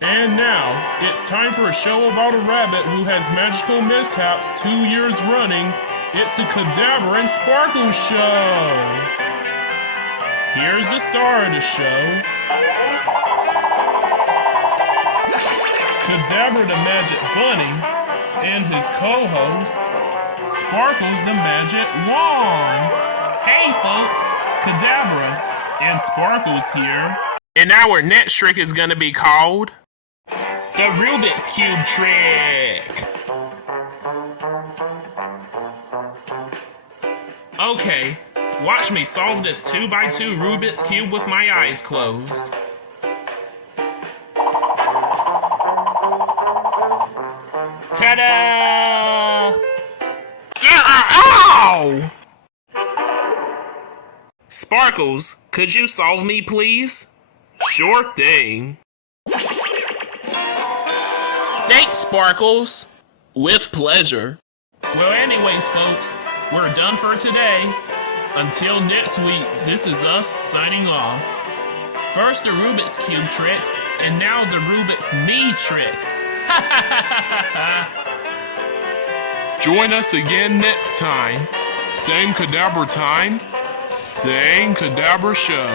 And now, it's time for a show about a rabbit who has magical mishaps 2 years running. It's the Kadabra and Sparkle Show! Here's the star of the show. Kadabra the Magic Bunny and his co-host, Sparkles the Magic Wand. Hey folks, Kadabra and Sparkles here. And our next trick is going to be called the Rubik's Cube trick. Okay, watch me solve this 2x2 Rubik's Cube with my eyes closed. Ta-da! Ow! Sparkles, could you solve me, please? Sure thing. Thanks, Sparkles. With pleasure. Well, anyways, folks, we're done for today. Until next week, this is us signing off. First the Rubik's Cube trick, and now the Rubik's Me trick. Join us again next time. Same Kadabra time, same Kadabra show.